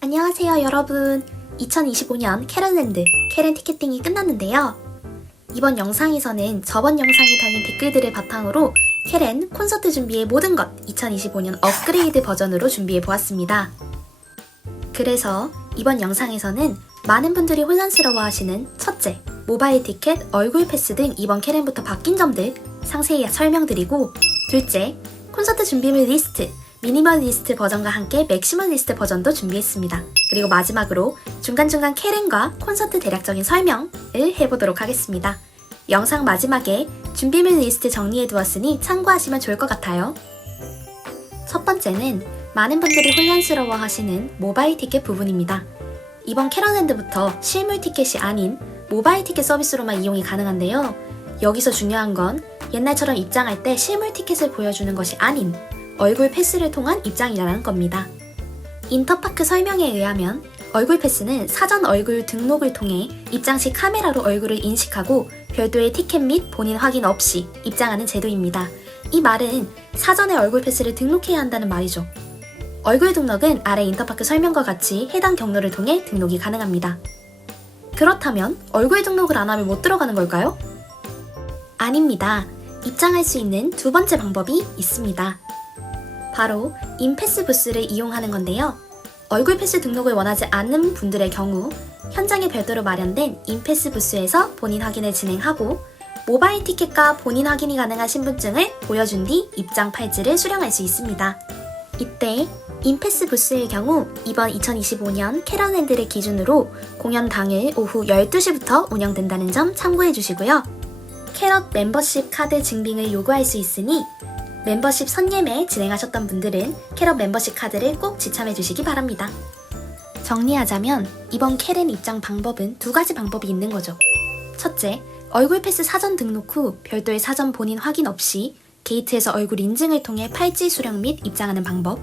안녕하세요 여러분. 2025년 캐런랜드 캐런 티켓팅이 끝났는데요. 이번 영상에서는 저번 영상에 달린 댓글들을 바탕으로 캐런 콘서트 준비의 모든 것 2025년 업그레이드 버전으로 준비해 보았습니다. 그래서 이번 영상에서는 많은 분들이 혼란스러워하시는 첫째, 모바일 티켓, 얼굴 패스 등 이번 캐런부터 바뀐 점들 상세히 설명드리고, 둘째, 콘서트 준비물 리스트, 미니멀리스트 버전과 함께 맥시멀리스트 버전도 준비했습니다. 그리고 마지막으로 중간중간 캐런과 콘서트 대략적인 설명을 해보도록 하겠습니다. 영상 마지막에 준비물 리스트 정리해두었으니 참고하시면 좋을 것 같아요. 첫 번째는 많은 분들이 혼란스러워 하시는 모바일 티켓 부분입니다. 이번 캐런랜드부터 실물 티켓이 아닌 모바일 티켓 서비스로만 이용이 가능한데요. 여기서 중요한 건 옛날처럼 입장할 때 실물 티켓을 보여주는 것이 아닌 얼굴 패스를 통한 입장이라는 겁니다. 인터파크 설명에 의하면 얼굴 패스는 사전 얼굴 등록을 통해 입장 시 카메라로 얼굴을 인식하고 별도의 티켓 및 본인 확인 없이 입장하는 제도입니다. 이 말은 사전에 얼굴 패스를 등록해야 한다는 말이죠. 얼굴 등록은 아래 인터파크 설명과 같이 해당 경로를 통해 등록이 가능합니다. 그렇다면 얼굴 등록을 안 하면 못 들어가는 걸까요? 아닙니다. 입장할 수 있는 두 번째 방법이 있습니다. 바로 인패스 부스를 이용하는 건데요. 얼굴 패스 등록을 원하지 않는 분들의 경우 현장에 별도로 마련된 인패스 부스에서 본인 확인을 진행하고 모바일 티켓과 본인 확인이 가능한 신분증을 보여준 뒤 입장 팔찌를 수령할 수 있습니다. 이때 인패스 부스의 경우 이번 2025년 캐런랜드를 기준으로 공연 당일 오후 12시부터 운영된다는 점 참고해 주시고요. 캐럿 멤버십 카드 증빙을 요구할 수 있으니 멤버십 선예매 진행하셨던 분들은 캐럿 멤버십 카드를 꼭 지참해 주시기 바랍니다. 정리하자면 이번 캐런 입장 방법은 두 가지 방법이 있는 거죠. 첫째, 얼굴 패스 사전 등록 후 별도의 사전 본인 확인 없이 게이트에서 얼굴 인증을 통해 팔찌 수령 및 입장하는 방법.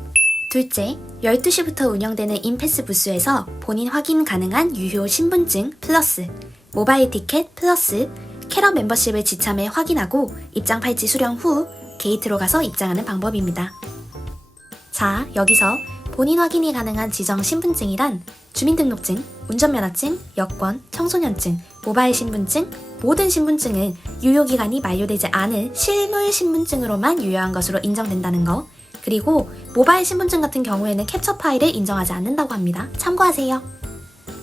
둘째, 12시부터 운영되는 인패스 부스에서 본인 확인 가능한 유효 신분증 플러스 모바일 티켓 플러스 캐럿 멤버십을 지참해 확인하고 입장 팔찌 수령 후 게이트로 가서 입장하는 방법입니다. 자, 여기서 본인 확인이 가능한 지정 신분증이란 주민등록증, 운전면허증, 여권, 청소년증, 모바일 신분증, 모든 신분증은 유효기간이 만료되지 않은 실물 신분증으로만 유효한 것으로 인정된다는 거, 그리고 모바일 신분증 같은 경우에는 캡처 파일을 인정하지 않는다고 합니다. 참고하세요.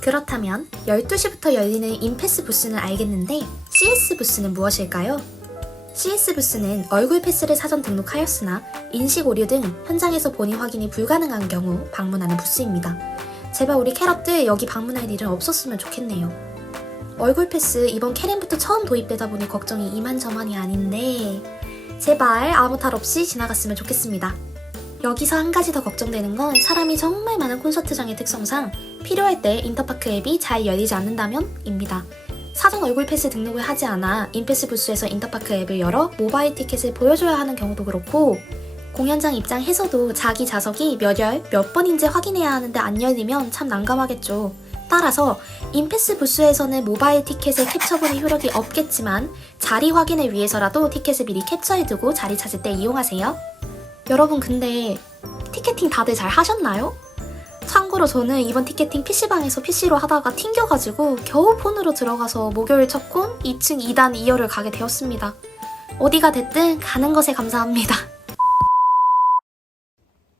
그렇다면 12시부터 열리는 인패스 부스는 알겠는데 CS 부스는 무엇일까요? CS 부스는 얼굴 패스를 사전 등록하였으나 인식 오류 등 현장에서 본인 확인이 불가능한 경우 방문하는 부스입니다. 제발 우리 캐럿들 여기 방문할 일은 없었으면 좋겠네요. 얼굴 패스 이번 캐런부터 처음 도입되다 보니 걱정이 이만저만이 아닌데 제발 아무 탈 없이 지나갔으면 좋겠습니다. 여기서 한 가지 더 걱정되는 건 사람이 정말 많은 콘서트장의 특성상 필요할 때 인터파크 앱이 잘 열리지 않는다면 입니다. 사전 얼굴 패스 등록을 하지 않아 인패스 부스에서 인터파크 앱을 열어 모바일 티켓을 보여줘야 하는 경우도 그렇고, 공연장 입장해서도 자기 좌석이 몇 열, 몇 번인지 확인해야 하는데 안 열리면 참 난감하겠죠. 따라서 인패스 부스에서는 모바일 티켓의 캡처본의 효력이 없겠지만 자리 확인을 위해서라도 티켓을 미리 캡처해두고 자리 찾을 때 이용하세요. 여러분 근데 티켓팅 다들 잘 하셨나요? 참고로 저는 이번 티켓팅 PC방에서 PC로 하다가 튕겨가지고 겨우 폰으로 들어가서 목요일 첫 콘 2층 2단 2열을 가게 되었습니다. 어디가 됐든 가는 것에 감사합니다.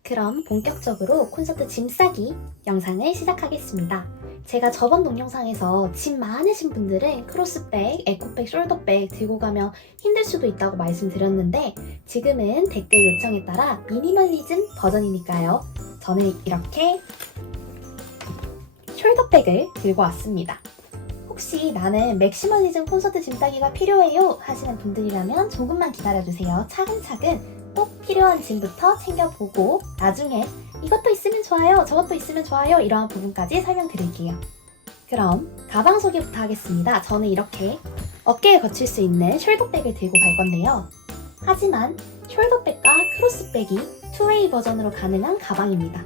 그럼 본격적으로 콘서트 짐 싸기 영상을 시작하겠습니다. 제가 저번 동영상에서 짐 많으신 분들은 크로스백, 에코백, 숄더백 들고 가면 힘들 수도 있다고 말씀드렸는데 지금은 댓글 요청에 따라 미니멀리즘 버전이니까요. 저는 이렇게 숄더백을 들고 왔습니다. 혹시 나는 맥시멀리즘 콘서트 짐 싸기가 필요해요 하시는 분들이라면 조금만 기다려주세요. 차근차근 꼭 필요한 짐부터 챙겨보고 나중에 이것도 있으면 좋아요, 저것도 있으면 좋아요 이러한 부분까지 설명드릴게요. 그럼 가방 소개부터 하겠습니다. 저는 이렇게 어깨에 거칠 수 있는 숄더백을 들고 갈 건데요. 하지만 숄더백과 크로스백이 투웨이 버전으로 가능한 가방입니다.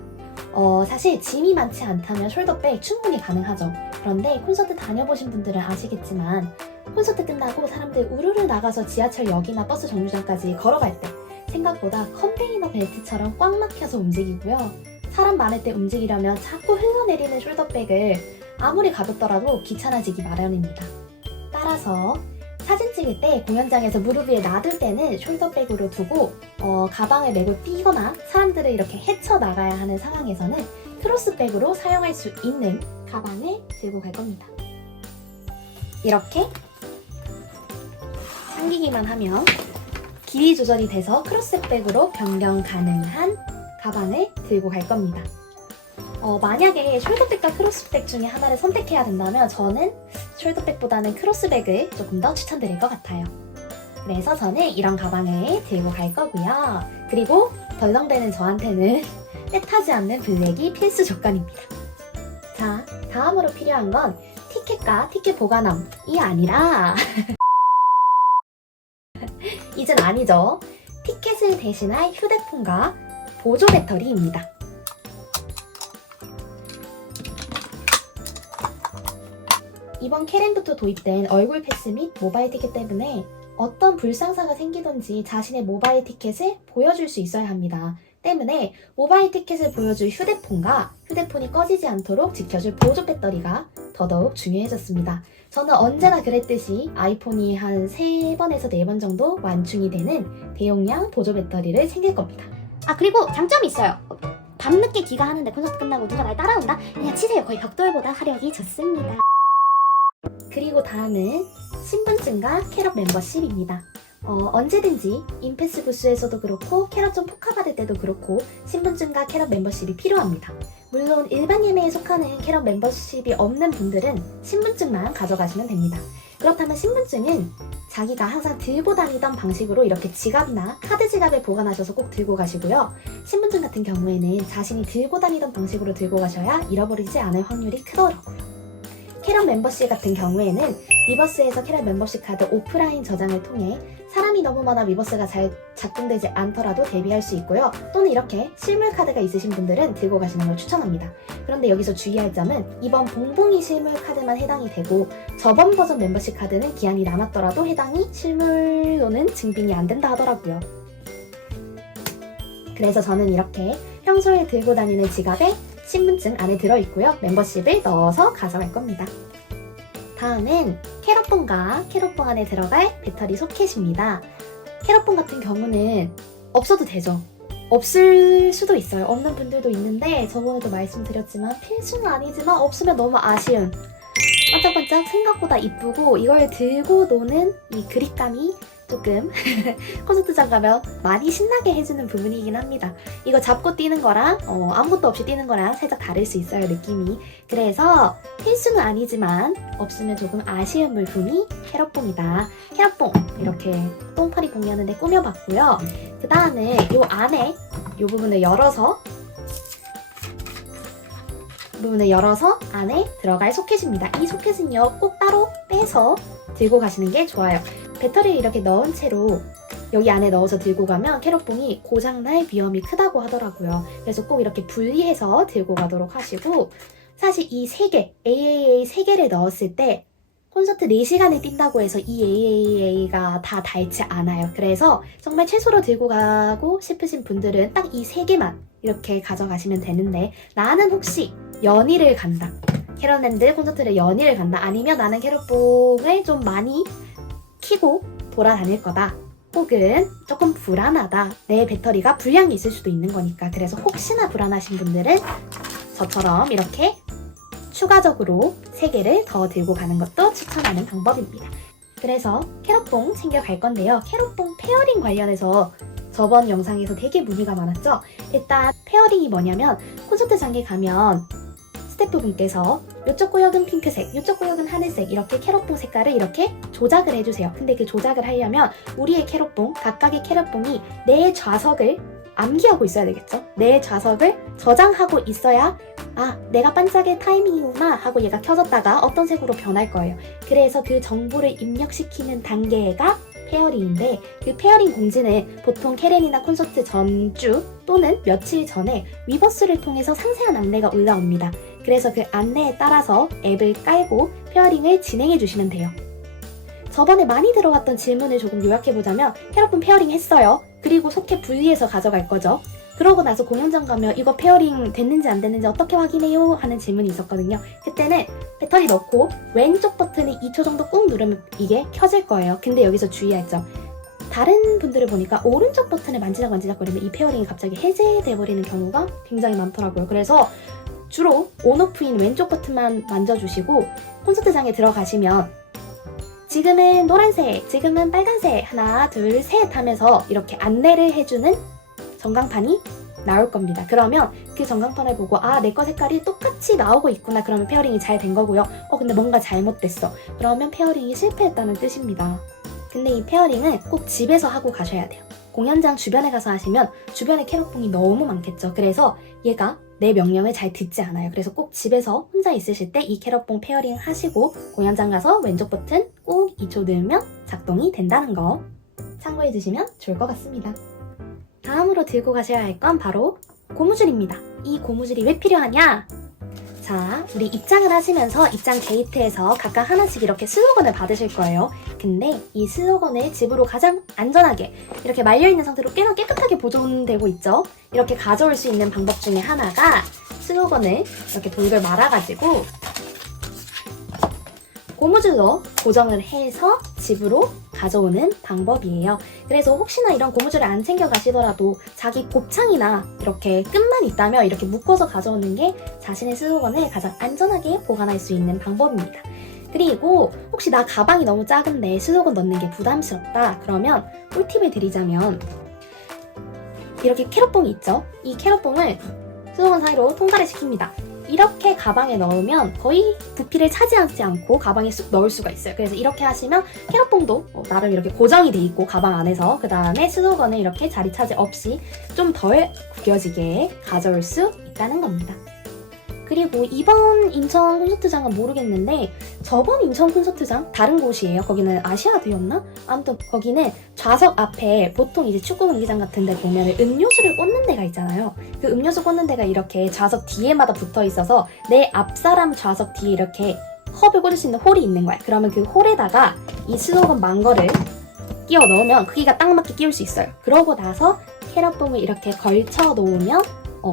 사실 짐이 많지 않다면 숄더백 충분히 가능하죠. 그런데 콘서트 다녀보신 분들은 아시겠지만 콘서트 끝나고 사람들 우르르 나가서 지하철역이나 버스 정류장까지 걸어갈 때 생각보다 컨베이너 벨트처럼 꽉 막혀서 움직이고요. 사람 많을 때 움직이려면 자꾸 흘러내리는 숄더백을 아무리 가볍더라도 귀찮아지기 마련입니다. 따라서 사진 찍을 때 공연장에서 무릎 위에 놔둘 때는 숄더백으로 두고 가방을 메고 뛰거나 사람들을 이렇게 헤쳐나가야 하는 상황에서는 크로스백으로 사용할 수 있는 가방을 들고 갈 겁니다. 이렇게 당기기만 하면 길이 조절이 돼서 크로스백으로 변경 가능한 가방을 들고 갈 겁니다. 만약에 숄더백과 크로스백 중에 하나를 선택해야 된다면 저는 숄더백보다는 크로스백을 조금 더 추천드릴 것 같아요. 그래서 저는 이런 가방을 들고 갈 거고요. 그리고 덜렁대는 저한테는 때타지 않는 블랙이 필수 조건입니다. 자, 다음으로 필요한 건 티켓과 티켓 보관함이 아니라 이젠 아니죠. 티켓을 대신할 휴대폰과 보조 배터리입니다. 이번 캐렌부터 도입된 얼굴 패스 및 모바일 티켓 때문에 어떤 불상사가 생기든지 자신의 모바일 티켓을 보여줄 수 있어야 합니다. 때문에 모바일 티켓을 보여줄 휴대폰과 휴대폰이 꺼지지 않도록 지켜줄 보조 배터리가 더더욱 중요해졌습니다. 저는 언제나 그랬듯이 아이폰이 한 3번에서 4번 정도 완충이 되는 대용량 보조 배터리를 챙길 겁니다. 그리고 장점이 있어요. 밤늦게 귀가하는데 콘서트 끝나고 누가 날 따라온다? 그냥 치세요. 거의 벽돌보다 화력이 좋습니다. 그리고 다음은 신분증과 캐럿 멤버십입니다. 언제든지 인패스 부스에서도 그렇고 캐럿존 포카 받을 때도 그렇고 신분증과 캐럿 멤버십이 필요합니다. 물론 일반 예매에 속하는 캐럿 멤버십이 없는 분들은 신분증만 가져가시면 됩니다. 그렇다면 신분증은 자기가 항상 들고 다니던 방식으로 이렇게 지갑이나 카드 지갑에 보관하셔서 꼭 들고 가시고요. 신분증 같은 경우에는 자신이 들고 다니던 방식으로 들고 가셔야 잃어버리지 않을 확률이 크더라고요. 캐럿 멤버십 같은 경우에는 위버스에서 캐럿 멤버십 카드 오프라인 저장을 통해 사람이 너무 많아 위버스가 잘 작동되지 않더라도 대비할 수 있고요. 또는 이렇게 실물 카드가 있으신 분들은 들고 가시는 걸 추천합니다. 그런데 여기서 주의할 점은 이번 봉봉이 실물 카드만 해당이 되고 저번 버전 멤버십 카드는 기한이 남았더라도 해당이 실물로는 증빙이 안 된다 하더라고요. 그래서 저는 이렇게 평소에 들고 다니는 지갑에 신분증 안에 들어있고요. 멤버십을 넣어서 가져갈 겁니다. 다음은 캐럿폰과 캐럿폰 안에 들어갈 배터리 소켓입니다. 캐럿폰 같은 경우는 없어도 되죠. 없을 수도 있어요. 없는 분들도 있는데 저번에도 말씀드렸지만 필수는 아니지만 없으면 너무 아쉬운 반짝반짝 생각보다 이쁘고 이걸 들고 노는 이 그립감이 조금 콘서트장 가면 많이 신나게 해주는 부분이긴 합니다. 이거 잡고 뛰는 거랑 아무것도 없이 뛰는 거랑 살짝 다를 수 있어요, 느낌이. 그래서 필수는 아니지만 없으면 조금 아쉬운 물품이 캐럿봉이다. 캐럿봉 이렇게 똥파리 공연하는데 꾸며봤고요. 그 다음에 이 안에 이 부분을 열어서 안에 들어갈 소켓입니다. 이 소켓은요 꼭 따로 빼서 들고 가시는 게 좋아요. 배터리를 이렇게 넣은 채로 여기 안에 넣어서 들고 가면 캐럿봉이 고장날 위험이 크다고 하더라고요. 그래서 꼭 이렇게 분리해서 들고 가도록 하시고, 사실 이 3개, AAA 3개를 넣었을 때 콘서트 4시간을 뛴다고 해서 이 AAA가 다 닳지 않아요. 그래서 정말 최소로 들고 가고 싶으신 분들은 딱 이 3개만 이렇게 가져가시면 되는데, 나는 혹시 연희를 간다, 캐럿랜드 콘서트를 연희를 간다, 아니면 나는 캐럿봉을 좀 많이 키고 돌아다닐 거다, 혹은 조금 불안하다, 내 배터리가 불량이 있을 수도 있는 거니까, 그래서 혹시나 불안하신 분들은 저처럼 이렇게 추가적으로 3개를 더 들고 가는 것도 추천하는 방법입니다. 그래서 캐럿봉 챙겨갈 건데요. 캐럿봉 페어링 관련해서 저번 영상에서 되게 문의가 많았죠. 일단 페어링이 뭐냐면 콘서트장에 가면 스태프분께서 이쪽 구역은 핑크색, 이쪽 구역은 하늘색, 이렇게 캐럿봉 색깔을 이렇게 조작을 해주세요. 근데 그 조작을 하려면 우리의 캐럿봉, 각각의 캐럿봉이 내 좌석을 암기하고 있어야 되겠죠. 내 좌석을 저장하고 있어야 내가 반짝일 타이밍이구나 하고 얘가 켜졌다가 어떤 색으로 변할 거예요. 그래서 그 정보를 입력시키는 단계가 페어링인데, 그 페어링 공지는 보통 캐렌이나 콘서트 전주 또는 며칠 전에 위버스를 통해서 상세한 안내가 올라옵니다. 그래서 그 안내에 따라서 앱을 깔고 페어링을 진행해 주시면 돼요. 저번에 많이 들어왔던 질문을 조금 요약해보자면, 캐럿분 페어링 했어요. 그리고 소켓 분리해서 가져갈 거죠. 그러고 나서 공연장 가면 이거 페어링 됐는지 안 됐는지 어떻게 확인해요? 하는 질문이 있었거든요. 그때는 배터리 넣고 왼쪽 버튼을 2초 정도 꾹 누르면 이게 켜질 거예요. 근데 여기서 주의할 점. 다른 분들을 보니까 오른쪽 버튼을 만지작거리면 이 페어링이 갑자기 해제돼 버리는 경우가 굉장히 많더라고요. 그래서 주로 온오프인 왼쪽 버튼만 만져주시고 콘서트장에 들어가시면 지금은 노란색, 지금은 빨간색, 하나, 둘, 셋 하면서 이렇게 안내를 해주는 전광판이 나올 겁니다. 그러면 그 전광판을 보고 내 거 색깔이 똑같이 나오고 있구나. 그러면 페어링이 잘 된 거고요. 근데 뭔가 잘못됐어. 그러면 페어링이 실패했다는 뜻입니다. 근데 이 페어링은 꼭 집에서 하고 가셔야 돼요. 공연장 주변에 가서 하시면 주변에 캐럿봉이 너무 많겠죠. 그래서 얘가 내 명령을 잘 듣지 않아요. 그래서 꼭 집에서 혼자 있으실 때 이 캐럿봉 페어링 하시고 공연장 가서 왼쪽 버튼 꼭 2초 누르면 작동이 된다는 거 참고해 주시면 좋을 것 같습니다. 다음으로 들고 가셔야 할 건 바로 고무줄입니다. 이 고무줄이 왜 필요하냐? 자, 우리 입장을 하시면서 입장 게이트에서 각각 하나씩 이렇게 슬로건을 받으실 거예요. 근데 이 슬로건을 집으로 가장 안전하게 이렇게 말려있는 상태로 꽤나 깨끗하게 보존되고 있죠. 이렇게 가져올 수 있는 방법 중에 하나가 슬로건을 이렇게 돌돌 말아가지고 고무줄로 고정을 해서 집으로 가져오는 방법이에요. 그래서 혹시나 이런 고무줄을 안 챙겨 가시더라도 자기 곱창이나 이렇게 끈만 있다면 이렇게 묶어서 가져오는 게 자신의 슬로건을 가장 안전하게 보관할 수 있는 방법입니다. 그리고 혹시 나 가방이 너무 작은데 슬로건 넣는 게 부담스럽다 그러면 꿀팁을 드리자면 이렇게 캐럿봉이 있죠? 이 캐럿봉을 슬로건 사이로 통과를 시킵니다. 이렇게 가방에 넣으면 거의 부피를 차지하지 않고 가방에 쑥 넣을 수가 있어요. 그래서 이렇게 하시면 캐럿봉도 나름 이렇게 고정이 돼 있고 가방 안에서 그 다음에 슬로건을 이렇게 자리 차지 없이 좀 덜 구겨지게 가져올 수 있다는 겁니다. 그리고 이번 인천 콘서트장은 모르겠는데 저번 인천 콘서트장 다른 곳이에요. 거기는 아시아드였나? 아무튼 거기는 좌석 앞에 보통 이제 축구 경기장 같은 데 보면 음료수를 꽂는 데가 있잖아요. 그 음료수 꽂는 데가 이렇게 좌석 뒤에마다 붙어 있어서 내 앞사람 좌석 뒤에 이렇게 컵을 꽂을 수 있는 홀이 있는 거야. 그러면 그 홀에다가 이 슬로건 망거를 끼워 넣으면 크기가 딱 맞게 끼울 수 있어요. 그러고 나서 캐럿봉을 이렇게 걸쳐 놓으면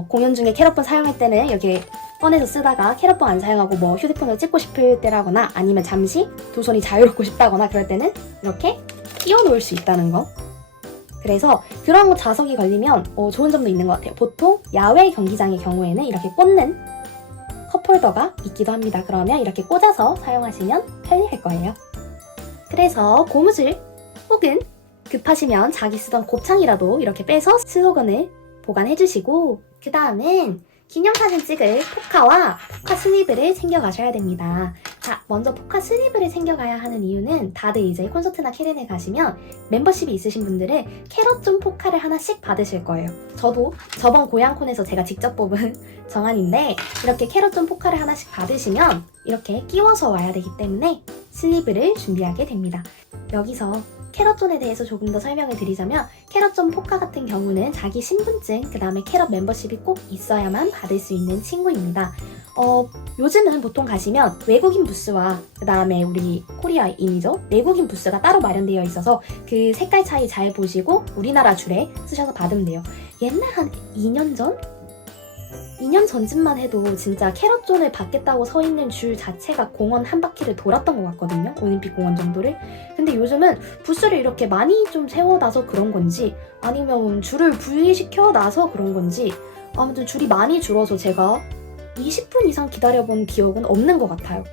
공연 중에 캐럿봉 사용할 때는 이렇게 꺼내서 쓰다가 캐럿봉 안 사용하고 뭐 휴대폰으로 찍고 싶을 때라거나 아니면 잠시 두 손이 자유롭고 싶다거나 그럴 때는 이렇게 끼워 놓을 수 있다는 거. 그래서 그런 좌석이 걸리면 좋은 점도 있는 것 같아요. 보통 야외 경기장의 경우에는 이렇게 꽂는 컵홀더가 있기도 합니다. 그러면 이렇게 꽂아서 사용하시면 편리할 거예요. 그래서 고무줄 혹은 급하시면 자기 쓰던 곱창이라도 이렇게 빼서 슬로건을 보관해주시고 그 다음은 기념사진 찍을 포카와 포카 슬리브를 챙겨가셔야 됩니다. 자, 먼저 포카 슬리브를 챙겨가야 하는 이유는 다들 이제 콘서트나 캐런에 가시면 멤버십이 있으신 분들은 캐럿존 포카를 하나씩 받으실 거예요. 저도 저번 고양콘에서 제가 직접 뽑은 정한인데 이렇게 캐럿존 포카를 하나씩 받으시면 이렇게 끼워서 와야 되기 때문에 슬리브를 준비하게 됩니다. 여기서 캐럿존에 대해서 조금 더 설명을 드리자면 캐럿존 포카 같은 경우는 자기 신분증, 그 다음에 캐럿 멤버십이 꼭 있어야만 받을 수 있는 친구입니다. 요즘은 보통 가시면 외국인 부스와 그 다음에 우리 코리아인이죠. 내국인 부스가 따로 마련되어 있어서 그 색깔 차이 잘 보시고 우리나라 줄에 쓰셔서 받으면 돼요. 옛날 한 2년 전? 2년 전쯤만 해도 진짜 캐럿존을 받겠다고 서 있는 줄 자체가 공원 한 바퀴를 돌았던 것 같거든요. 올림픽 공원 정도를. 근데 요즘은 부스를 이렇게 많이 좀 세워놔서 그런 건지 아니면 줄을 분리시켜놔서 그런 건지 아무튼 줄이 많이 줄어서 제가 20분 이상 기다려본 기억은 없는 것 같아요.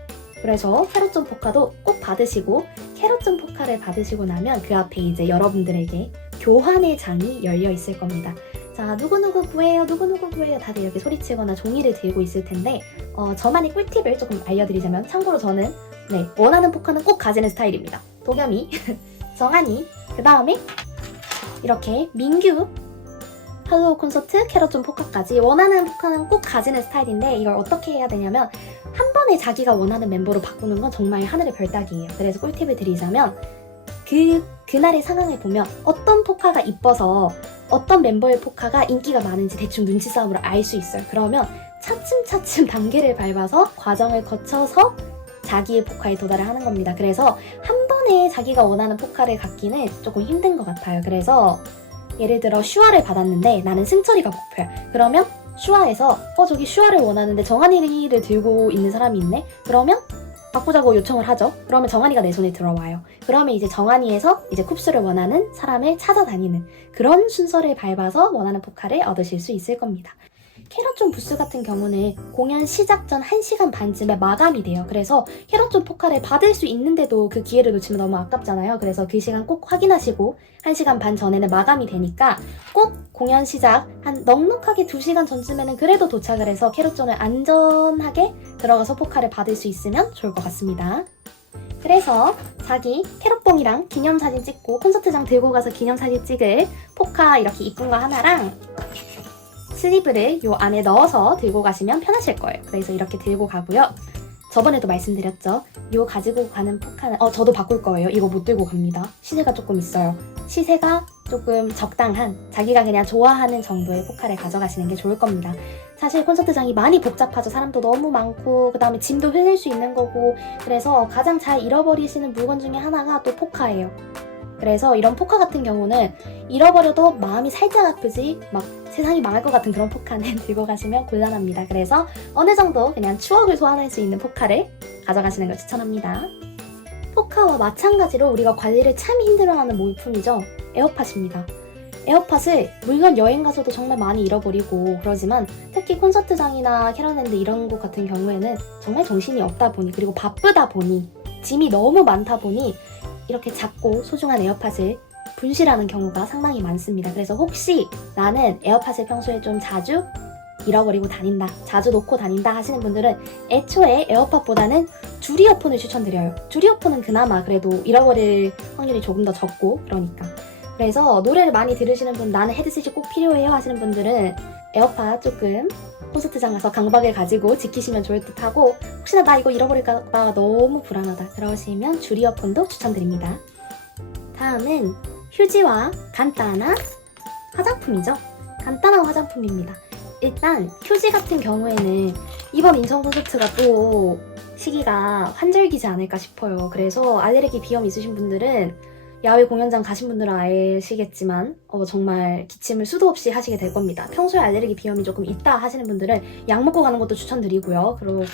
그래서 캐럿존 포카도 꼭 받으시고 캐럿존 포카를 받으시고 나면 그 앞에 이제 여러분들에게 교환의 장이 열려 있을 겁니다. 자, 누구누구 구해요, 누구누구 구해요 다들 이렇게 소리치거나 종이를 들고 있을 텐데 저만의 꿀팁을 조금 알려드리자면 참고로 저는 원하는 포카는 꼭 가지는 스타일입니다. 도겸이, 정한이, 그 다음에 이렇게 민규, 할로우 콘서트, 캐럿존 포카까지 원하는 포카는 꼭 가지는 스타일인데 이걸 어떻게 해야 되냐면 한 번에 자기가 원하는 멤버로 바꾸는 건 정말 하늘의 별따기예요. 그래서 꿀팁을 드리자면 그날의 상황을 보면 어떤 포카가 이뻐서 어떤 멤버의 포카가 인기가 많은지 대충 눈치 싸움으로 알 수 있어요. 그러면 차츰차츰 단계를 밟아서 과정을 거쳐서 자기의 포카에 도달을 하는 겁니다. 그래서 한 번에 자기가 원하는 포카를 갖기는 조금 힘든 것 같아요. 그래서 예를 들어 슈아를 받았는데 나는 승철이가 목표야. 그러면 슈아에서 저기 슈아를 원하는데 정한이를 들고 있는 사람이 있네? 그러면 바꾸자고 요청을 하죠. 그러면 정한이가 내 손에 들어와요. 그러면 이제 정한이에서 이제 쿱스를 원하는 사람을 찾아다니는 그런 순서를 밟아서 원하는 포카를 얻으실 수 있을 겁니다. 캐럿존 부스 같은 경우는 공연 시작 전 1시간 반쯤에 마감이 돼요. 그래서 캐럿존 포카를 받을 수 있는데도 그 기회를 놓치면 너무 아깝잖아요. 그래서 그 시간 꼭 확인하시고 1시간 반 전에는 마감이 되니까 꼭 공연 시작 한 넉넉하게 2시간 전쯤에는 그래도 도착을 해서 캐럿존을 안전하게 들어가서 포카를 받을 수 있으면 좋을 것 같습니다. 그래서 자기 캐럿봉이랑 기념사진 찍고 콘서트장 들고 가서 기념사진 찍을 포카 이렇게 이쁜 거 하나랑 슬리브를 요 안에 넣어서 들고 가시면 편하실 거예요. 그래서 이렇게 들고 가고요. 저번에도 말씀드렸죠. 요 가지고 가는 포카는 저도 바꿀 거예요. 이거 못 들고 갑니다. 시세가 조금 있어요. 시세가 조금 적당한 자기가 그냥 좋아하는 정도의 포카를 가져가시는 게 좋을 겁니다. 사실 콘서트장이 많이 복잡하죠. 사람도 너무 많고 그 다음에 짐도 흘릴 수 있는 거고 그래서 가장 잘 잃어버리시는 물건 중에 하나가 또 포카예요. 그래서 이런 포카 같은 경우는 잃어버려도 마음이 살짝 아프지 막 세상이 망할 것 같은 그런 포카는 들고 가시면 곤란합니다. 그래서 어느 정도 그냥 추억을 소환할 수 있는 포카를 가져가시는 걸 추천합니다. 포카와 마찬가지로 우리가 관리를 참 힘들어하는 물품이죠. 에어팟입니다. 에어팟을 물론 여행 가서도 정말 많이 잃어버리고 그러지만 특히 콘서트장이나 캐럴랜드 이런 곳 같은 경우에는 정말 정신이 없다 보니 그리고 바쁘다 보니 짐이 너무 많다 보니 이렇게 작고 소중한 에어팟을 분실하는 경우가 상당히 많습니다. 그래서 혹시 나는 에어팟을 평소에 좀 자주 잃어버리고 다닌다, 자주 놓고 다닌다 하시는 분들은 애초에 에어팟보다는 줄 이어폰을 추천드려요. 줄 이어폰은 그나마 그래도 잃어버릴 확률이 조금 더 적고 그러니까. 그래서 노래를 많이 들으시는 분, 나는 헤드셋이 꼭 필요해요 하시는 분들은 에어팟 조금 콘서트장 가서 강박을 가지고 지키시면 좋을 듯 하고 혹시나 나 이거 잃어버릴까봐 너무 불안하다 그러시면 줄 이어폰도 추천드립니다. 다음은 휴지와 간단한 화장품이죠. 간단한 화장품입니다. 일단 휴지 같은 경우에는 이번 인천 콘서트가 또 시기가 환절기지 않을까 싶어요. 그래서 알레르기 비염 있으신 분들은 야외 공연장 가신 분들은 아시겠지만 정말 기침을 수도 없이 하시게 될 겁니다. 평소에 알레르기 비염이 조금 있다 하시는 분들은 약 먹고 가는 것도 추천드리고요. 그리고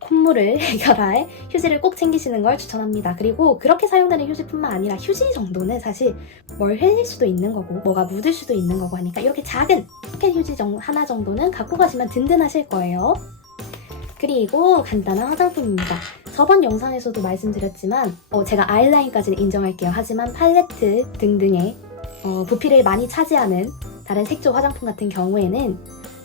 콧물을 해결할 휴지를 꼭 챙기시는 걸 추천합니다. 그리고 그렇게 사용되는 휴지뿐만 아니라 휴지 정도는 사실 뭘 흘릴 수도 있는 거고 뭐가 묻을 수도 있는 거고 하니까 이렇게 작은 포켓 휴지 하나 정도는 갖고 가시면 든든하실 거예요. 그리고 간단한 화장품입니다. 저번 영상에서도 말씀드렸지만 제가 아이라인까지는 인정할게요. 하지만 팔레트 등등의 부피를 많이 차지하는 다른 색조 화장품 같은 경우에는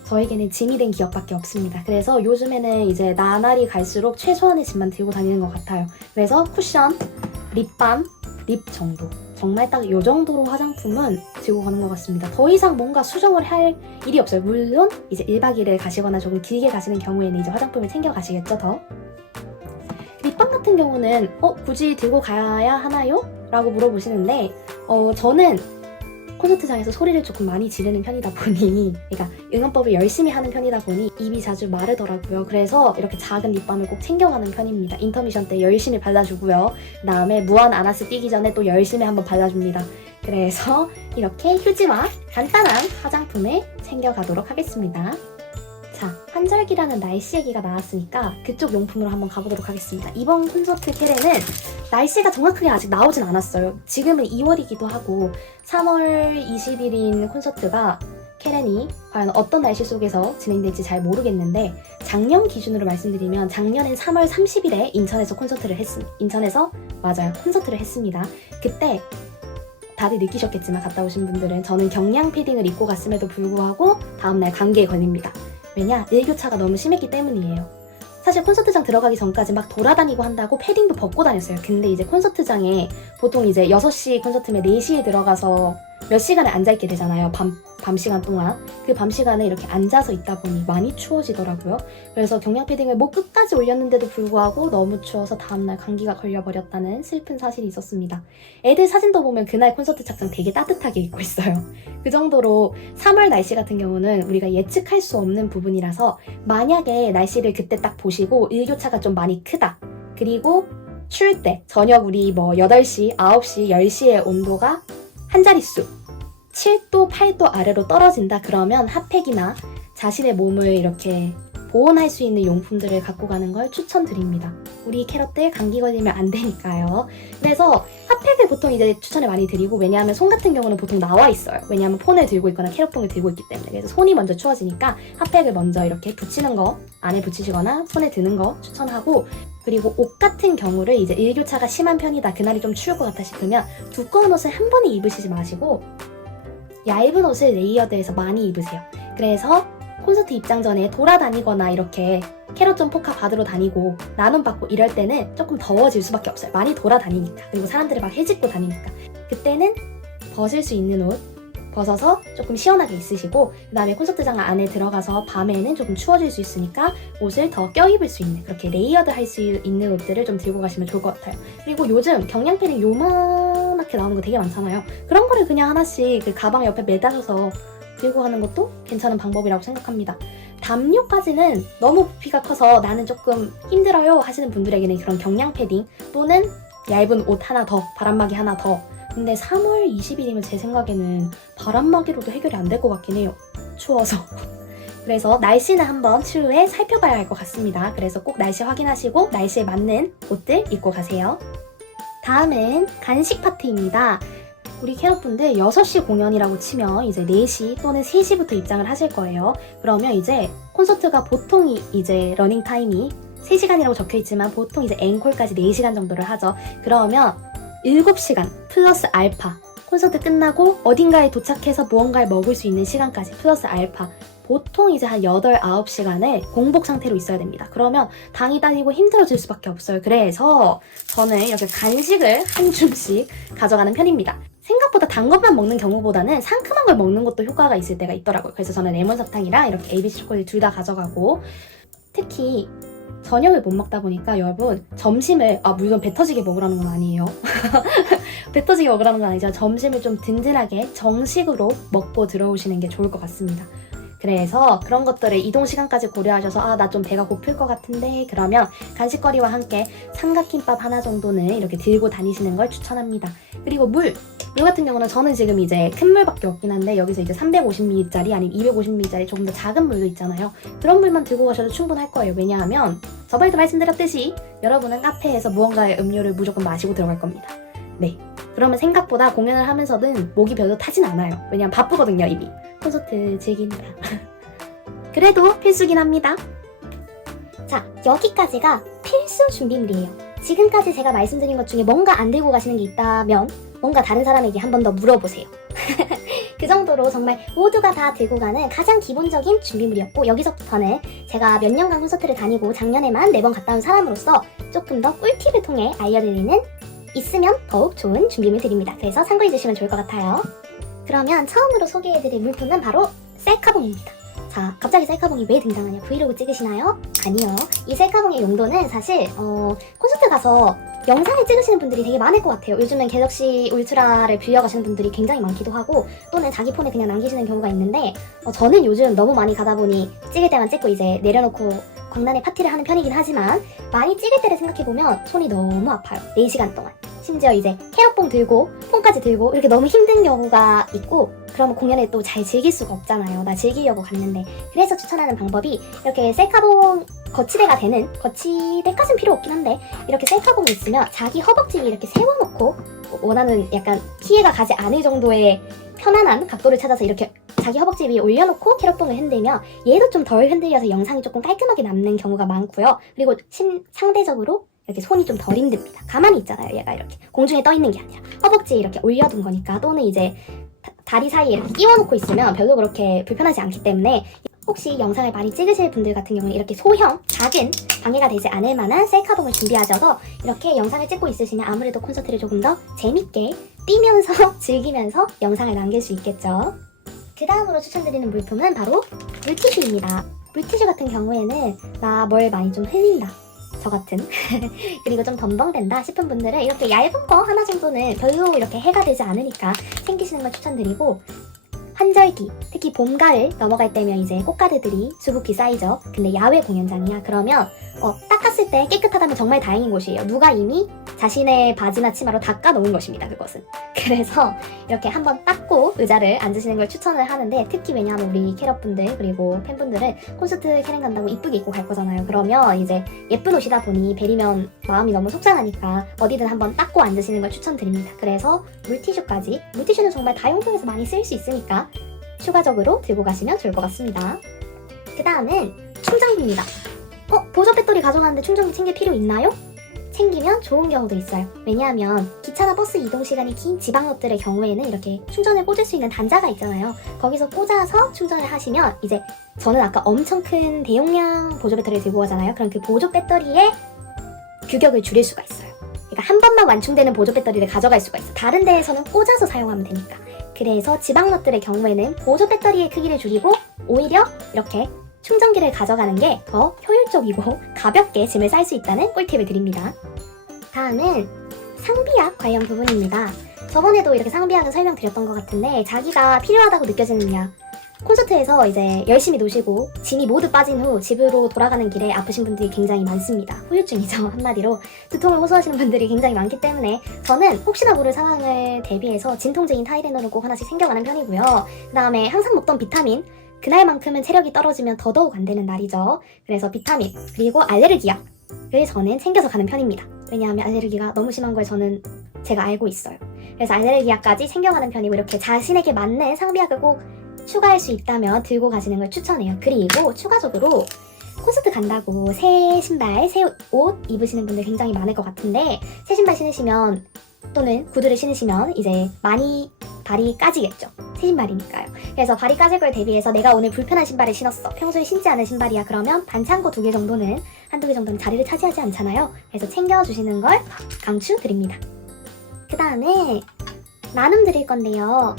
저에게는 짐이 된 기억밖에 없습니다. 그래서 요즘에는 이제 나날이 갈수록 최소한의 짐만 들고 다니는 것 같아요. 그래서 쿠션, 립밤, 립 정도. 정말 딱 이 정도로 화장품은 들고 가는 것 같습니다. 더 이상 뭔가 수정을 할 일이 없어요. 물론 이제 1박 2일 가시거나 조금 길게 가시는 경우에는 이제 화장품을 챙겨 가시겠죠, 더. 립밤 같은 경우는 굳이 들고 가야 하나요? 라고 물어보시는데 저는 콘서트장에서 소리를 조금 많이 지르는 편이다 보니 그러니까 응원법을 열심히 하는 편이다 보니 입이 자주 마르더라고요. 그래서 이렇게 작은 립밤을 꼭 챙겨가는 편입니다. 인터미션 때 열심히 발라주고요. 그 다음에 무한 아나스 뛰기 전에 또 열심히 한번 발라줍니다. 그래서 이렇게 휴지와 간단한 화장품을 챙겨가도록 하겠습니다. 자, 환절기라는 날씨 얘기가 나왔으니까 그쪽 용품으로 한번 가보도록 하겠습니다. 이번 콘서트 캐레는 날씨가 정확하게 아직 나오진 않았어요. 지금은 2월이기도 하고 3월 20일인 콘서트가 캐렌이 과연 어떤 날씨 속에서 진행될지 잘 모르겠는데 작년 기준으로 말씀드리면 작년엔 3월 30일에 인천에서 콘서트를 했습니다. 그때 다들 느끼셨겠지만 갔다 오신 분들은 저는 경량 패딩을 입고 갔음에도 불구하고 다음날 감기에 걸립니다. 왜냐? 일교차가 너무 심했기 때문이에요. 사실 콘서트장 들어가기 전까지 막 돌아다니고 한다고 패딩도 벗고 다녔어요. 근데 이제 콘서트장에 보통 이제 6시 콘서트면 4시에 들어가서 몇 시간을 앉아있게 되잖아요. 밤 시간 동안. 그 밤 시간에 이렇게 앉아서 있다 보니 많이 추워지더라고요. 그래서 경량 패딩을 목 끝까지 올렸는데도 불구하고 너무 추워서 다음날 감기가 걸려버렸다는 슬픈 사실이 있었습니다. 애들 사진도 보면 그날 콘서트 착장 되게 따뜻하게 입고 있어요. 그 정도로 3월 날씨 같은 경우는 우리가 예측할 수 없는 부분이라서 만약에 날씨를 그때 딱 보시고 일교차가 좀 많이 크다. 그리고 추울 때 저녁 우리 8시, 9시, 10시의 온도가 한 자릿수 7도, 8도 아래로 떨어진다 그러면 핫팩이나 자신의 몸을 이렇게 보온할 수 있는 용품들을 갖고 가는 걸 추천드립니다. 우리 캐럿들 감기 걸리면 안 되니까요. 그래서 핫팩을 보통 이제 추천을 많이 드리고, 왜냐하면 손 같은 경우는 보통 나와 있어요. 왜냐하면 폰을 들고 있거나 캐럿봉을 들고 있기 때문에. 그래서 손이 먼저 추워지니까 핫팩을 먼저 이렇게 붙이는 거, 안에 붙이시거나 손에 드는 거 추천하고, 그리고 옷 같은 경우를 이제 일교차가 심한 편이다, 그날이 좀 추울 것 같다 싶으면 두꺼운 옷을 한 번에 입으시지 마시고 얇은 옷을 레이어드해서 많이 입으세요. 그래서 콘서트 입장 전에 돌아다니거나 이렇게 캐럿존 포카 받으러 다니고 나눔 받고 이럴 때는 조금 더워질 수밖에 없어요. 많이 돌아다니니까. 그리고 사람들을 막 헤집고 다니니까. 그때는 벗을 수 있는 옷 벗어서 조금 시원하게 있으시고, 그 다음에 콘서트장 안에 들어가서 밤에는 조금 추워질 수 있으니까 옷을 더 껴입을 수 있는, 그렇게 레이어드 할 수 있는 옷들을 좀 들고 가시면 좋을 것 같아요. 그리고 요즘 경량 패딩 요만하게 나오는 거 되게 많잖아요. 그런 거를 그냥 하나씩 그 가방 옆에 매달아서 들고 가는 것도 괜찮은 방법이라고 생각합니다. 담요까지는 너무 부피가 커서 나는 조금 힘들어요 하시는 분들에게는 그런 경량 패딩 또는 얇은 옷 하나 더, 바람막이 하나 더. 근데 3월 20일이면 제 생각에는 바람막이로도 해결이 안 될 것 같긴 해요. 추워서. 그래서 날씨는 한번 추후에 살펴봐야 할 것 같습니다. 그래서 꼭 날씨 확인하시고 날씨에 맞는 옷들 입고 가세요. 다음은 간식 파티입니다. 우리 캐럿분들 6시 공연이라고 치면 이제 4시 또는 3시부터 입장을 하실 거예요. 그러면 이제 콘서트가 보통 이제 러닝 타임이 3시간이라고 적혀있지만 보통 이제 앵콜까지 4시간 정도를 하죠. 그러면 7시간 플러스 알파, 콘서트 끝나고 어딘가에 도착해서 무언가를 먹을 수 있는 시간까지 플러스 알파, 보통 이제 한 8, 9시간을 공복 상태로 있어야 됩니다. 그러면 당이 달리고 힘들어질 수밖에 없어요. 그래서 저는 이렇게 간식을 한 줌씩 가져가는 편입니다. 생각보다 단 것만 먹는 경우보다는 상큼한 걸 먹는 것도 효과가 있을 때가 있더라고요. 그래서 저는 레몬 사탕이랑 이렇게 ABC 초콜릿 둘 다 가져가고, 특히 저녁을 못 먹다 보니까 여러분 점심을, 물론 배 터지게 먹으라는 건 아니에요. 배 터지게 먹으라는 건 아니죠. 점심을 좀 든든하게 정식으로 먹고 들어오시는 게 좋을 것 같습니다. 그래서 그런 것들을 이동 시간까지 고려하셔서 나 좀 배가 고플 것 같은데, 그러면 간식거리와 함께 삼각김밥 하나 정도는 이렇게 들고 다니시는 걸 추천합니다. 그리고 물 같은 경우는 저는 지금 이제 큰 물밖에 없긴 한데, 여기서 이제 350ml짜리 아니면 250ml짜리 조금 더 작은 물도 있잖아요. 그런 물만 들고 가셔도 충분할 거예요. 왜냐하면 저번에도 말씀드렸듯이 여러분은 카페에서 무언가의 음료를 무조건 마시고 들어갈 겁니다. 네. 그러면 생각보다 공연을 하면서는 목이 별로 타진 않아요. 왜냐면 바쁘거든요, 입이. 콘서트 즐기느라. 그래도 필수긴 합니다. 자, 여기까지가 필수 준비물이에요. 지금까지 제가 말씀드린 것 중에 뭔가 안 들고 가시는 게 있다면 뭔가 다른 사람에게 한 번 더 물어보세요. 그 정도로 정말 모두가 다 들고 가는 가장 기본적인 준비물이었고, 여기서부터는 제가 몇 년간 콘서트를 다니고 작년에만 4번 갔다 온 사람으로서 조금 더 꿀팁을 통해 알려드리는, 있으면 더욱 좋은 준비물들입니다. 그래서 참고해 주시면 좋을 것 같아요. 그러면 처음으로 소개해드릴 물품은 바로 셀카봉입니다. 자, 갑자기 셀카봉이 왜 등장하냐? 브이로그 찍으시나요? 아니요. 이 셀카봉의 용도는 사실 콘서트 가서 영상을 찍으시는 분들이 되게 많을 것 같아요. 요즘엔 갤럭시 울트라를 빌려가시는 분들이 굉장히 많기도 하고, 또는 자기 폰에 그냥 남기시는 경우가 있는데, 저는 요즘 너무 많이 가다 보니 찍을 때만 찍고 이제 내려놓고 광란의 파티를 하는 편이긴 하지만, 많이 찍을 때를 생각해보면 손이 너무 아파요. 4시간 동안. 심지어 이제 헤어폰 들고 폰까지 들고 이렇게 너무 힘든 경우가 있고, 그러면 공연을 또 잘 즐길 수가 없잖아요. 나 즐기려고 갔는데. 그래서 추천하는 방법이, 이렇게 셀카봉 거치대가 되는, 거치대까지는 필요 없긴 한데 이렇게 셀카봉이 있으면 자기 허벅지 위에 이렇게 세워놓고 원하는 약간 피해가 가지 않을 정도의 편안한 각도를 찾아서 이렇게 자기 허벅지 위에 올려놓고 캐럿봉을 흔들면 얘도 좀 덜 흔들려서 영상이 조금 깔끔하게 남는 경우가 많고요. 그리고 상대적으로 이렇게 손이 좀 덜 힘듭니다. 가만히 있잖아요. 얘가 이렇게 공중에 떠 있는 게 아니라 허벅지에 이렇게 올려둔 거니까, 또는 이제 다리 사이에 이렇게 끼워놓고 있으면 별로 그렇게 불편하지 않기 때문에, 혹시 영상을 많이 찍으실 분들 같은 경우는 이렇게 소형, 작은, 방해가 되지 않을 만한 셀카봉을 준비하셔서 이렇게 영상을 찍고 있으시면 아무래도 콘서트를 조금 더 재밌게 뛰면서 즐기면서 영상을 남길 수 있겠죠. 그 다음으로 추천드리는 물품은 바로 물티슈입니다. 물티슈 같은 경우에는 나 뭘 많이 좀 흘린다, 저 같은 그리고 좀 덤벙된다 싶은 분들은 이렇게 얇은 거 하나 정도는 별로 이렇게 해가 되지 않으니까 챙기시는 걸 추천드리고, 환절기, 특히 봄, 가을 넘어갈 때면 이제 꽃가루들이 수북히 쌓이죠. 근데 야외 공연장이야. 그러면 닦아서 닦았을 때 깨끗하다면 정말 다행인 곳이에요. 누가 이미 자신의 바지나 치마로 닦아 놓은 것입니다. 그것은. 그래서 이렇게 한번 닦고 의자를 앉으시는 걸 추천을 하는데, 특히 왜냐하면 우리 캐럿분들 그리고 팬분들은 콘서트 캐럿 간다고 이쁘게 입고 갈 거잖아요. 그러면 이제 예쁜 옷이다 보니 베리면 마음이 너무 속상하니까 어디든 한번 닦고 앉으시는 걸 추천드립니다. 그래서 물티슈까지, 물티슈는 정말 다용도에서 많이 쓸 수 있으니까 추가적으로 들고 가시면 좋을 것 같습니다. 그 다음은 충전기입니다. 보조 배터리 가져가는데 충전기 챙길 필요 있나요? 챙기면 좋은 경우도 있어요. 왜냐하면 기차나 버스 이동 시간이 긴 지방역들의 경우에는 이렇게 충전을 꽂을 수 있는 단자가 있잖아요. 거기서 꽂아서 충전을 하시면 이제 저는 아까 엄청 큰 대용량 보조 배터리를 들고 가잖아요. 그럼 그 보조 배터리의 규격을 줄일 수가 있어요. 그러니까 한 번만 완충되는 보조 배터리를 가져갈 수가 있어요. 다른 데에서는 꽂아서 사용하면 되니까. 그래서 지방역들의 경우에는 보조 배터리의 크기를 줄이고 오히려 이렇게 충전기를 가져가는 게 더 효율적이고 가볍게 짐을 쌀 수 있다는 꿀팁을 드립니다. 다음은 상비약 관련 부분입니다. 저번에도 이렇게 상비약은 설명드렸던 것 같은데, 자기가 필요하다고 느껴지는 약, 콘서트에서 이제 열심히 노시고 짐이 모두 빠진 후 집으로 돌아가는 길에 아프신 분들이 굉장히 많습니다. 후유증이죠. 한마디로 두통을 호소하시는 분들이 굉장히 많기 때문에 저는 혹시나 모를 상황을 대비해서 진통제인 타이레놀을 꼭 하나씩 챙겨가는 편이고요. 그 다음에 항상 먹던 비타민, 그날만큼은 체력이 떨어지면 더더욱 안 되는 날이죠. 그래서 비타민 그리고 알레르기 약을 저는 챙겨서 가는 편입니다. 왜냐하면 알레르기가 너무 심한 걸 제가 알고 있어요. 그래서 알레르기 약까지 챙겨가는 편이고, 이렇게 자신에게 맞는 상비약을 꼭 추가할 수 있다면 들고 가시는 걸 추천해요. 그리고 추가적으로 콘서트 간다고 새 신발, 새 옷 입으시는 분들 굉장히 많을 것 같은데, 새 신발 신으시면 또는 구두를 신으시면 이제 많이 발이 까지겠죠. 새 신발이니까요. 그래서 발이 까질 걸 대비해서 내가 오늘 불편한 신발을 신었어. 평소에 신지 않은 신발이야. 그러면 반창고 2개 정도는, 한두 개 정도는 자리를 차지하지 않잖아요. 그래서 챙겨주시는 걸 강추드립니다. 그 다음에 나눔 드릴 건데요.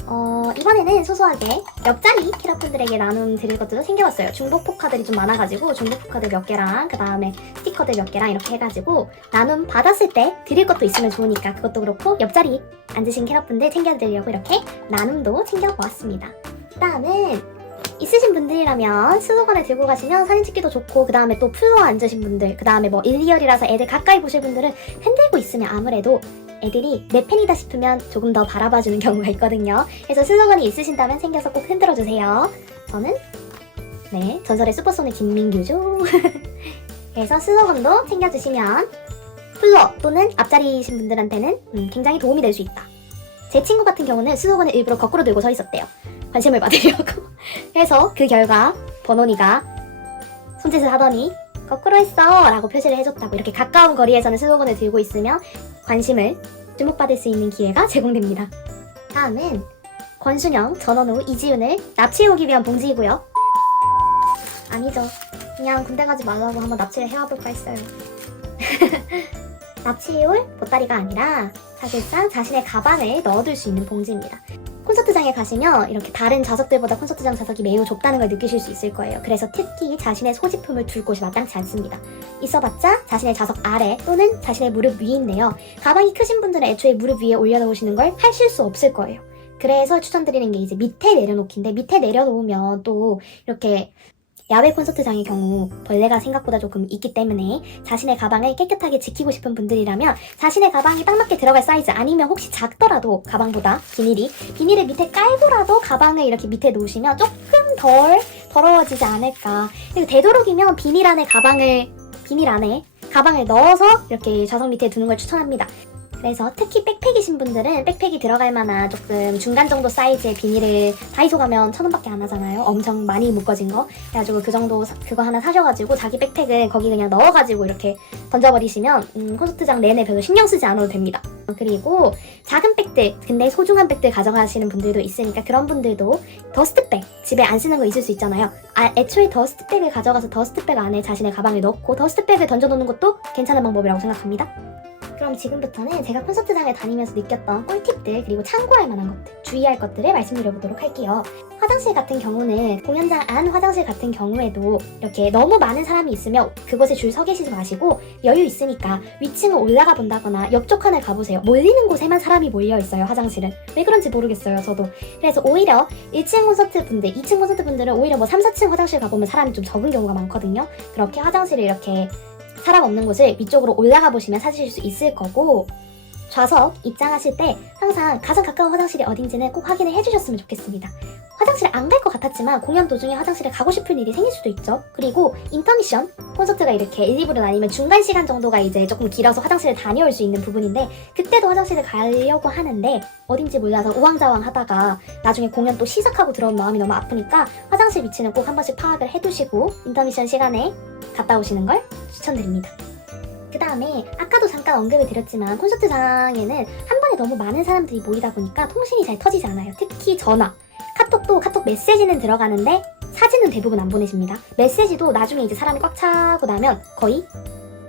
이번에는 소소하게 옆자리 캐럿분들에게 나눔 드릴 것도 챙겨왔어요. 중복 포카들이 좀 많아가지고 중복 포카들 몇 개랑 그 다음에 스티커들 몇 개랑 이렇게 해가지고 나눔 받았을 때 드릴 것도 있으면 좋으니까 그것도 그렇고 옆자리 앉으신 캐럿분들 챙겨드리려고 이렇게 나눔도 챙겨보았습니다. 그 다음은 있으신 분들이라면 수도관을 들고 가시면 사진 찍기도 좋고, 그 다음에 또 풀로 앉으신 분들, 그 다음에 뭐 1, 2열이라서 애들 가까이 보실 분들은 흔들고 있으면 아무래도 애들이 내 팬이다 싶으면 조금 더 바라봐주는 경우가 있거든요. 그래서 슬로건이 있으신다면 챙겨서 꼭 흔들어주세요. 저는 전설의 슈퍼소닉 김민규죠. 그래서 슬로건도 챙겨주시면 플로어 또는 앞자리이신 분들한테는 굉장히 도움이 될 수 있다. 제 친구 같은 경우는 슬로건을 일부러 거꾸로 들고 서 있었대요. 관심을 받으려고. 그래서 그 결과 버논이가 손짓을 하더니 거꾸로 했어 라고 표시를 해줬다고. 이렇게 가까운 거리에서는 슬로건을 들고 있으면 관심을 주목받을 수 있는 기회가 제공됩니다. 다음은 권순영, 전원우, 이지윤을 납치해오기 위한 봉지이고요. 아니죠. 그냥 군대 가지 말라고 한번 납치를 해와볼까 했어요. 납치해올 보따리가 아니라 사실상 자신의 가방을 넣어둘 수 있는 봉지입니다. 콘서트장에 가시면 이렇게 다른 좌석들보다 콘서트장 좌석이 매우 좁다는 걸 느끼실 수 있을 거예요. 그래서 특히 자신의 소지품을 둘 곳이 마땅치 않습니다. 있어봤자 자신의 좌석 아래 또는 자신의 무릎 위인데요. 가방이 크신 분들은 애초에 무릎 위에 올려놓으시는 걸 하실 수 없을 거예요. 그래서 추천드리는 게 이제 밑에 내려놓기인데, 밑에 내려놓으면 또 이렇게 야외 콘서트장의 경우 벌레가 생각보다 조금 있기 때문에 자신의 가방을 깨끗하게 지키고 싶은 분들이라면 자신의 가방이 딱 맞게 들어갈 사이즈, 아니면 혹시 작더라도 가방보다 비닐을 밑에 깔고라도 가방을 이렇게 밑에 놓으시면 조금 덜 더러워지지 않을까. 그리고 되도록이면 비닐 안에 가방을 넣어서 이렇게 좌석 밑에 두는 걸 추천합니다. 그래서 특히 백팩이신 분들은 백팩이 들어갈 만한 조금 중간 정도 사이즈의 비닐을 다이소 가면 1,000원밖에 안 하잖아요. 엄청 많이 묶어진 거. 그래가지고 그 정도 그거 하나 사셔가지고 자기 백팩을 거기 그냥 넣어가지고 이렇게 던져버리시면 콘서트장 내내 별로 신경 쓰지 않아도 됩니다. 그리고 작은 백들, 근데 소중한 백들 가져가시는 분들도 있으니까 그런 분들도 더스트백, 집에 안 쓰는 거 있을 수 있잖아요. 애초에 더스트백을 가져가서 더스트백 안에 자신의 가방을 넣고 더스트백을 던져놓는 것도 괜찮은 방법이라고 생각합니다. 그럼 지금부터는 제가 콘서트장을 다니면서 느꼈던 꿀팁들, 그리고 참고할 만한 것들, 주의할 것들을 말씀드려보도록 할게요. 화장실 같은 경우는, 공연장 안 화장실 같은 경우에도 이렇게 너무 많은 사람이 있으면 그곳에 줄 서 계시지 마시고 여유 있으니까 위층을 올라가 본다거나 옆쪽 칸을 가보세요. 몰리는 곳에만 사람이 몰려 있어요, 화장실은. 왜 그런지 모르겠어요, 저도. 그래서 오히려 1층 콘서트 분들, 2층 콘서트 분들은 오히려 3, 4층 화장실 가보면 사람이 좀 적은 경우가 많거든요. 그렇게 화장실을 이렇게 사람 없는 곳을 위쪽으로 올라가 보시면 찾으실 수 있을 거고, 좌석 입장하실 때 항상 가장 가까운 화장실이 어딘지는 꼭 확인을 해주셨으면 좋겠습니다. 화장실 안 갈 것 같았지만 공연 도중에 화장실에 가고 싶은 일이 생길 수도 있죠. 그리고 인터미션, 콘서트가 이렇게 1, 2부는 아니면 중간 시간 정도가 이제 조금 길어서 화장실을 다녀올 수 있는 부분인데, 그때도 화장실을 가려고 하는데 어딘지 몰라서 우왕좌왕 하다가 나중에 공연 또 시작하고 들어온 마음이 너무 아프니까 화장실 위치는 꼭 한 번씩 파악을 해두시고 인터미션 시간에 갔다 오시는 걸 추천드립니다. 그 다음에 아까도 잠깐 언급을 드렸지만 콘서트장에는 한 번에 너무 많은 사람들이 모이다 보니까 통신이 잘 터지지 않아요. 특히 전화, 카톡도 카톡 메시지는 들어가는데 사진은 대부분 안 보내십니다. 메시지도 나중에 이제 사람이 꽉 차고 나면 거의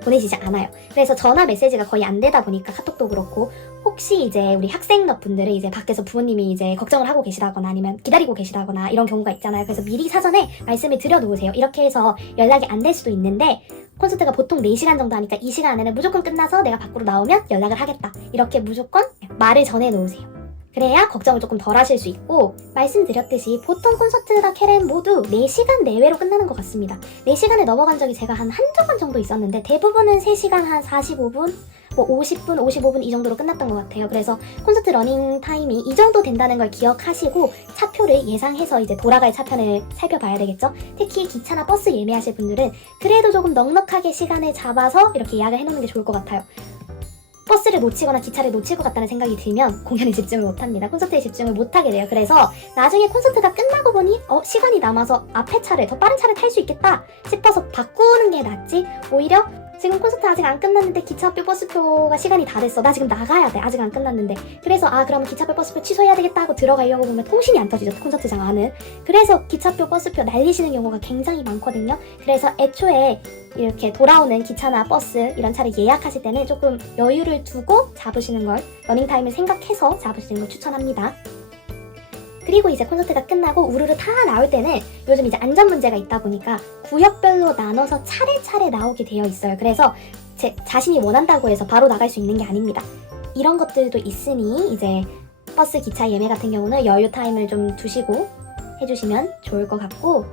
보내시지 않아요. 그래서 전화 메시지가 거의 안 되다 보니까 카톡도 그렇고, 혹시 이제 우리 학생분들은 이제 밖에서 부모님이 이제 걱정을 하고 계시다거나 아니면 기다리고 계시다거나 이런 경우가 있잖아요. 그래서 미리 사전에 말씀을 드려 놓으세요. 이렇게 해서 연락이 안 될 수도 있는데, 콘서트가 보통 4시간 정도 하니까 이 시간 안에는 무조건 끝나서 내가 밖으로 나오면 연락을 하겠다, 이렇게 무조건 말을 전해 놓으세요. 그래야 걱정을 조금 덜 하실 수 있고, 말씀드렸듯이 보통 콘서트나 캐렌 모두 4시간 내외로 끝나는 것 같습니다. 4시간을 넘어간 적이 제가 한두 번 정도 있었는데 대부분은 3시간 한 45분, 뭐 50분, 55분 이 정도로 끝났던 것 같아요. 그래서 콘서트 러닝 타임이 이 정도 된다는 걸 기억하시고 차표를 예상해서 이제 돌아갈 차편을 살펴봐야 되겠죠. 특히 기차나 버스 예매하실 분들은 그래도 조금 넉넉하게 시간을 잡아서 이렇게 예약을 해놓는 게 좋을 것 같아요. 버스를 놓치거나 기차를 놓칠 것 같다는 생각이 들면 공연에 집중을 못합니다. 콘서트에 집중을 못하게 돼요. 그래서 나중에 콘서트가 끝나고 보니 시간이 남아서 앞에 차를, 더 빠른 차를 탈 수 있겠다 싶어서 바꾸는 게 낫지, 오히려 지금 콘서트 아직 안 끝났는데 기차표 버스표가 시간이 다 됐어, 나 지금 나가야 돼, 아직 안 끝났는데, 그래서 그럼 기차표 버스표 취소해야 되겠다 하고 들어가려고 보면 통신이 안 터지죠, 콘서트장 안은. 그래서 기차표 버스표 날리시는 경우가 굉장히 많거든요. 그래서 애초에 이렇게 돌아오는 기차나 버스 이런 차를 예약하실 때는 조금 여유를 두고 잡으시는 걸, 러닝타임을 생각해서 잡으시는 걸 추천합니다. 그리고 이제 콘서트가 끝나고 우르르 다 나올 때는 요즘 이제 안전 문제가 있다 보니까 구역별로 나눠서 차례차례 나오게 되어 있어요. 그래서 제 자신이 원한다고 해서 바로 나갈 수 있는 게 아닙니다. 이런 것들도 있으니 이제 버스, 기차 예매 같은 경우는 여유 타임을 좀 두시고 해주시면 좋을 것 같고,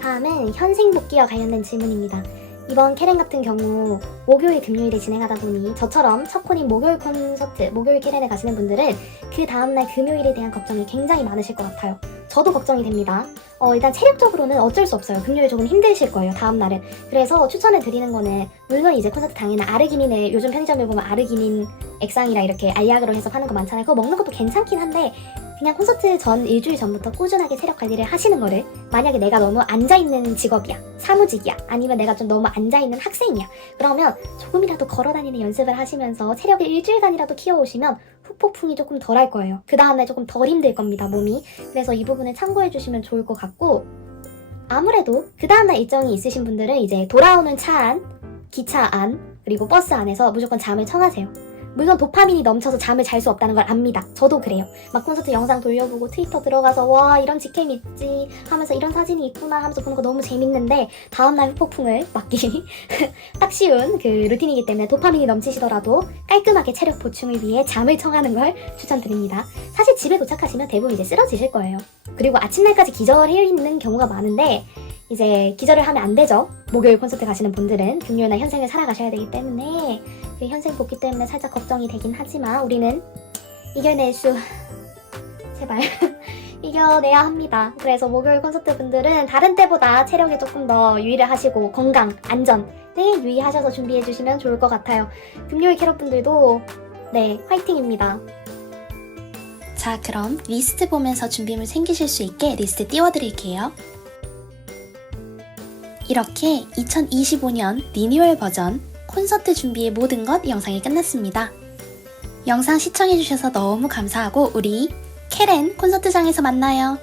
다음은 현생 복귀와 관련된 질문입니다. 이번 캐렌 같은 경우 목요일, 금요일에 진행하다 보니 저처럼 첫 콘인 목요일 콘서트, 목요일 캐렌에 가시는 분들은 그 다음날 금요일에 대한 걱정이 굉장히 많으실 것 같아요. 저도 걱정이 됩니다. 일단 체력적으로는 어쩔 수 없어요. 금요일 조금 힘드실 거예요, 다음날은. 그래서 추천을 드리는 거는, 물론 이제 콘서트 당일날 아르기닌을, 요즘 편의점에 보면 아르기닌 액상이라 이렇게 알약으로 해서 파는 거 많잖아요. 그거 먹는 것도 괜찮긴 한데, 그냥 콘서트 전 일주일 전부터 꾸준하게 체력 관리를 하시는 거를, 만약에 내가 너무 앉아있는 직업이야, 사무직이야, 아니면 내가 좀 너무 앉아있는 학생이야, 그러면 조금이라도 걸어다니는 연습을 하시면서 체력을 일주일간이라도 키워오시면 후폭풍이 조금 덜 할 거예요. 그 다음날 조금 덜 힘들 겁니다, 몸이. 그래서 이 부분을 참고해 주시면 좋을 것 같고, 아무래도 그 다음날 일정이 있으신 분들은 이제 돌아오는 차 안, 기차 안, 그리고 버스 안에서 무조건 잠을 청하세요. 물론 도파민이 넘쳐서 잠을 잘 수 없다는 걸 압니다. 저도 그래요. 막 콘서트 영상 돌려보고 트위터 들어가서 와 이런 직캠 있지 하면서 이런 사진이 있구나 하면서 보는 거 너무 재밌는데, 다음날 후폭풍을 막기 딱 쉬운 그 루틴이기 때문에 도파민이 넘치시더라도 깔끔하게 체력 보충을 위해 잠을 청하는 걸 추천드립니다. 사실 집에 도착하시면 대부분 이제 쓰러지실 거예요. 그리고 아침날까지 기절해 있는 경우가 많은데, 이제 기절을 하면 안 되죠. 목요일 콘서트 가시는 분들은 금요일날 현생을 살아가셔야 되기 때문에 그 현생 복귀 때문에 살짝 걱정이 되긴 하지만 우리는 이겨낼 수, 제발 이겨내야 합니다. 그래서 목요일 콘서트 분들은 다른 때보다 체력에 조금 더 유의를 하시고 건강, 안전에 유의하셔서 준비해 주시면 좋을 것 같아요. 금요일 캐럿 분들도 화이팅입니다. 자, 그럼 리스트 보면서 준비물 챙기실 수 있게 리스트 띄워드릴게요. 이렇게 2025년 리뉴얼 버전 콘서트 준비의 모든 것 영상이 끝났습니다. 영상 시청해주셔서 너무 감사하고 우리 캐렌 콘서트장에서 만나요.